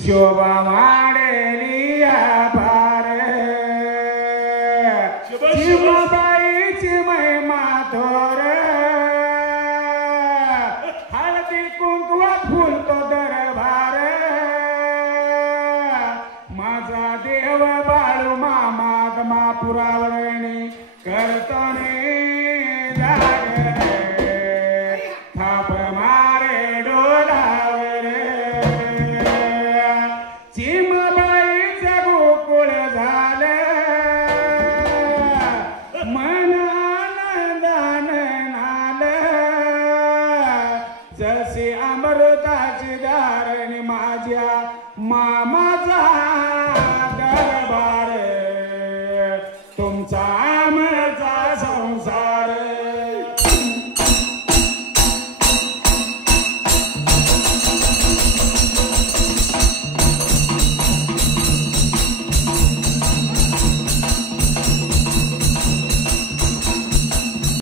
शोभा वाढली फार चिमबाईची महिमा थोर हळदी कुंकवा फुलतो दरबार माझा देव बाळू मामा दमापुरावरणी करतोने थाप मारे डोलावर चिमबाईचं गोकुळ झालं मन आनंदान नालं जशी अमृताची धारणी माझ्या मामाचा दरबार